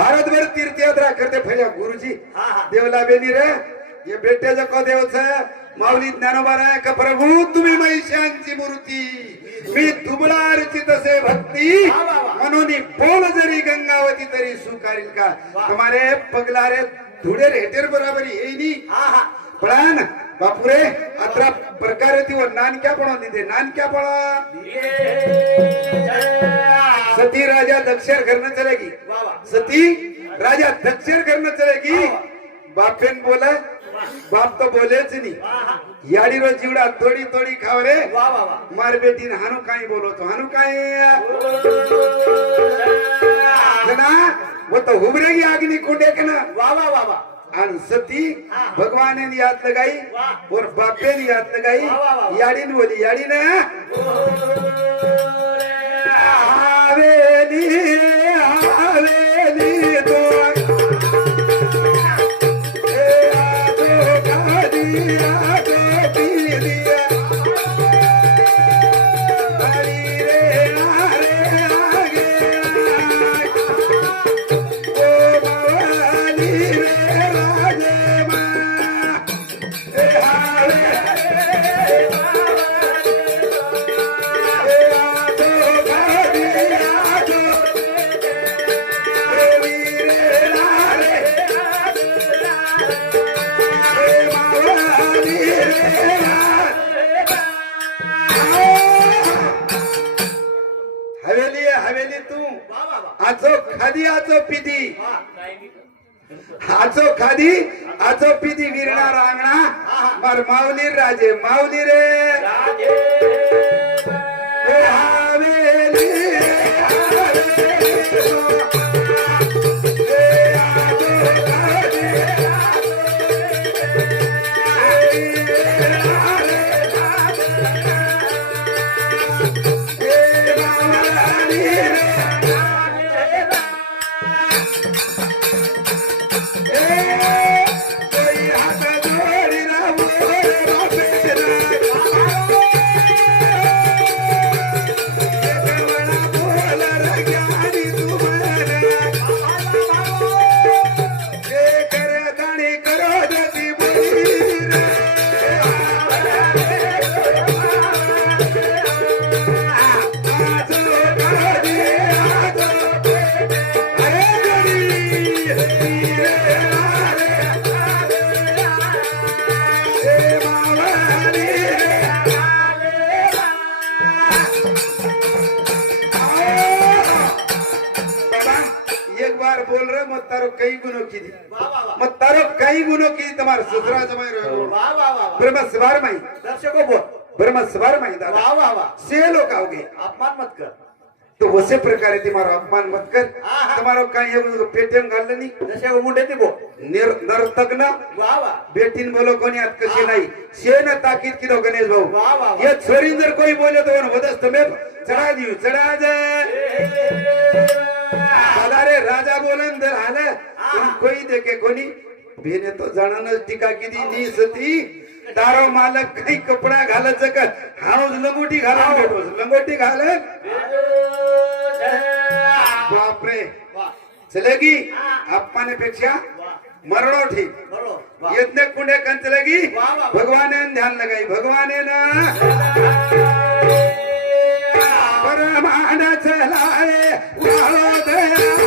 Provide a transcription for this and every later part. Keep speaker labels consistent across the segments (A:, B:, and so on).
A: भारतभर तीर्थयात्रा करते फैल्या गुरुजी.
B: हा, हा.
A: देवला बेनी रे. हे भेट्याचं को देवच. माऊली ज्ञानोबा राय का प्रभू तुम्ही महिषांची मूर्ती. मी दुबळा अर्चित से भक्ती. म्हणून बोल जरी गंगावती तरी सुकारील का. तुम्हारे पगलारे धुडे रेटेर बराबर येईनी
B: हा हा.
A: पण बापुरे अत्र प्रकारे ती नानक्या पण दिते नानक्या पळा सती राजा दक्षर करना चलेगी.
B: वा वा.
A: सती राजा दक्षर करना चलेगी. बापेन बोला बाप तो बोलेच नाही.
B: हा हा.
A: याडी रो जीवडा थोडी थोडी खाव रे मार बेटीन हानू काही बोलवतो? हानू काय? ना वो तो हुबरेगी अग्नि कुंडे के ना
B: वा वा वा वा.
A: आणि सती
B: हा.
A: भगवाने याद लगाई. और बापे ने याद लगाई
B: वा.
A: याडीन बोली याडी आजो खादी आजो पिदी. आजो खादी आजो पिदी विरणार आंगणा मार माऊली राजे माऊली रे. हवेली. की
B: वा
A: मत तारो कई गुनो की तुम्हारे ससुरा जमाई रहो
B: वा वा वा वा.
A: ब्रह्म सवार माई
B: दर्शको बोल.
A: ब्रह्म सवार माई दादा से लोग आओगे
B: अपमान मत कर.
A: तो वसे प्रकारे तुम्हारा अपमान मत कर.
B: हा, हा.
A: तुम्हारा काही हे पेटीएम घाललं नाही?
B: दर्शको मुंडे ते
A: निर नर्तक ना?
B: वा वा.
A: बेटीन बोलो कोणी आत कशी नाही. शे न ताकीद किलो गणेश भाऊ. ये छोरी जर कोई बोले तो वदस्त में चढा देऊ चढा दे रे राजा बोलन तर आलं कोई देखे कोणी? भेने तो जणांना टीका किती नी सती तारो मालक काही कपडा घालायचं का हाऊस लंगोटी घाला भेटोस लंगोटी घाल. बापरे.
B: वा
A: चलेगी अपमानेपेक्षा मरणो ठीक.
B: बोलो वा
A: कुंडे कंचलेगी
B: वा, वा, वा.
A: भगवाने ध्यान लगाई. भगवाने ना परमानच चलाए. वालो दया.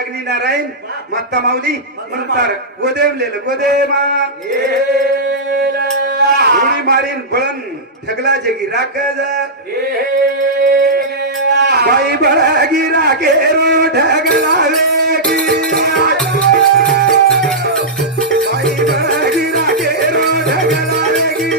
A: अग्नी नारायण माता माऊली गोदेवलेलं गोदेमा. उडी मारीन बळन ठगला जगी राखज. बाई बळगी राखे रो ढगला वेगी. बाई बळगी राखे रो ढगला वेगी.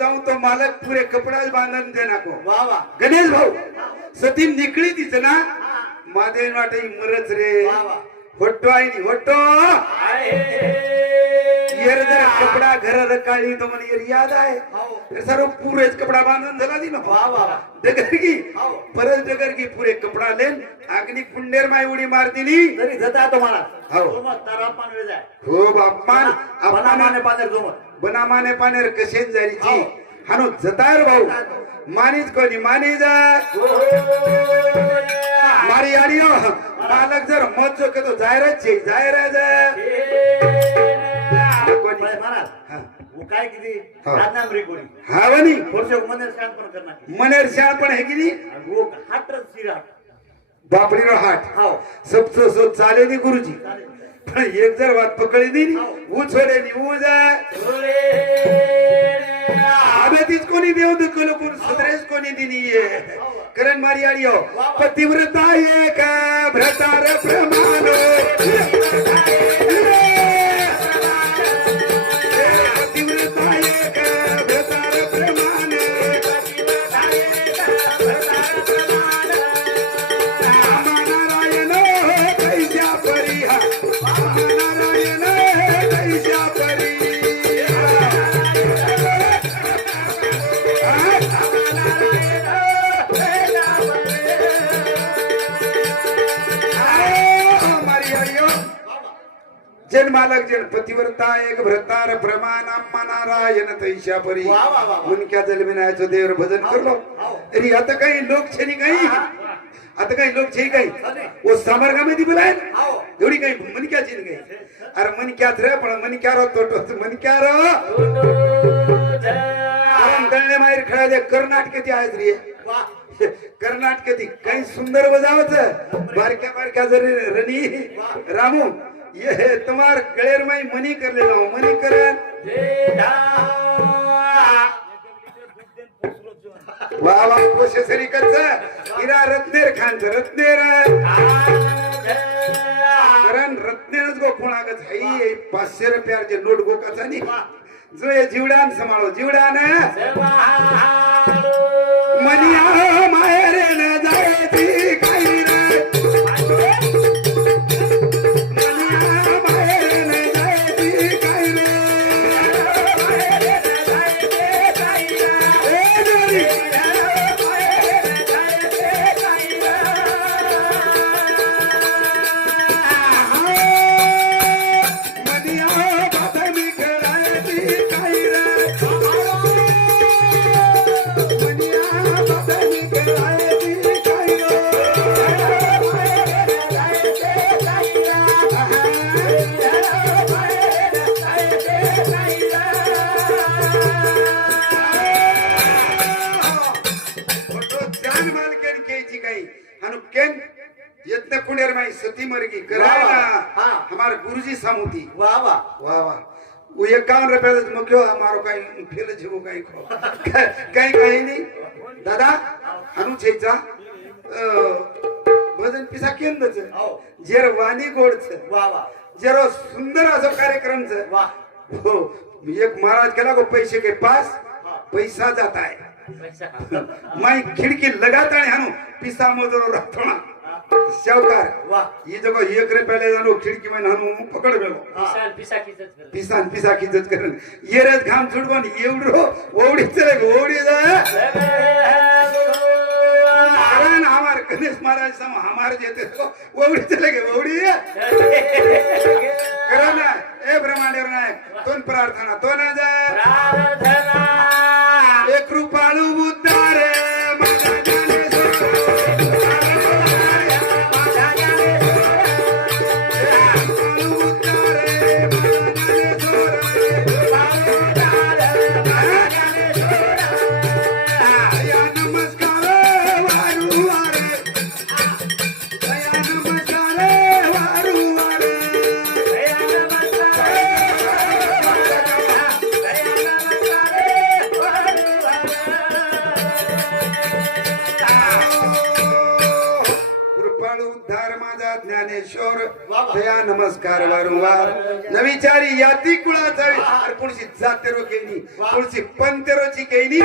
A: जाऊन तो मालक पुरे कपडाच बांधून दे नको
B: वा वा.
A: गणेश भाऊ सतीन निकळी तिच ना? माझे वाटे मरच रे.
B: वा वा.
A: होटो आहे नी होटो येर जर कपडा घर रकाळी तो येर याद आहे.
B: हो.
A: तर सर्व पुरेच कपडा बांधून झाला दी ना
B: वा वा वा.
A: डगर की
B: हो.
A: परत डगर की पुरे कपडा लेन अग्नि पुंडेर माय उडी मार दिली.
B: तरी जता तुम्हाला
A: हो.
B: तारा पानवे जाय.
A: हो बाप्मान
B: बनामाने
A: आपण
B: पानेर जोमत
A: बनामाने पानेर कशेच जायची?
B: हो.
A: हानो जतार भाऊ. मानीच कोणी मानी जा. मारी आडियो मालक जर मत जो केतो जायरच छे जायरा जा
B: काय किती?
A: हो.
B: राजनामरी कोणी.
A: हा वनी
B: थोडसे मंदिर शांत पण करणार
A: मनेर पण आहे की
B: आणि वो हाटच शिरा.
A: हाट
B: हो.
A: सबसो सो चाले नी गुरुजी. पण एक जर वाट पकडी दिली ऊ छोडे नी ऊ जा आबे तीच कोणी देव दुखलो कोण सुधरेस कोणी दिनी ये. करण मारी आडियो पतिव्रता एक भ्रतार प्रमाण. जन मालक जन पतिव्रता एक भ्रतार प्रमाण अम्मा नारायण तैशा परी. मुनक्या जलमिनायचो देवर भजन करलो.
B: हाव.
A: तरी आता काही लोक छेनी काही आता काही लोक छे काही ओ सामरगामध्ये बोलाय. एवढी काही मनक्याची काही? अरे मनक्यात रे पण मनक्यारो मनक्यार दळणे माहेर खेळा दे कर्नाटकाची आहेत रे.
B: वा.
A: कर्नाटकाती काही सुंदर बजावच बारक्या बारक्या जरी रणी. रामू ये तुम्हार गळेर माई मनी करले जाऊ मनी करन. वा वा कोशे सरी कच्च हिरा रत्नेर खानच रत्नेर. कारण रत्नेरच गो कोणाकच हाई पाचशे रुपयाचे नोट गो कचा नी जो हे जीवडान सांभाळो जीवडान. मनी आहो माहेर न जायची काही वाह वाह वो एकावन रुपया तो मुख्य हमारो कहीं फेल जीवो कहीं खो। कहीं कहीं नहीं। दादा हनु छेचा भजन पिसा केंद्रच
B: हो.
A: जेर वाणी गोडच
B: वा वा
A: जेरो सुंदर असो कार्यक्रमच
B: वा
A: हो एक महाराज केला को पैसे के पास पैसा जाता है। मैं खिड़की लगाता है हनु पिसा मोजरो रखतो
B: वा
A: ये जगह एक रुपया जानो खिड़की में हनु पकड़ गेलो
C: पिसाल पिसा खिचत करत.
A: पिसान पिसा खिचत करून येरच घाम छुडकोन एवढो ओवडी चले ज्ञानेश्वर दया नमस्कार वारंवार नविचारी याती कुळाचा अरे कोणशी जातेरो केली कोणशी पंतेरोची केली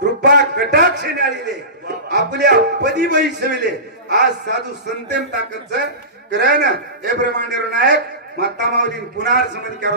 A: कृपा कटाक्षेने आलेले आपल्या पदी वैसविले आज साधू संतेम ताकदच. करण हे ब्रह्मांडेरो नायक माता मावलीन पुनार समधी करो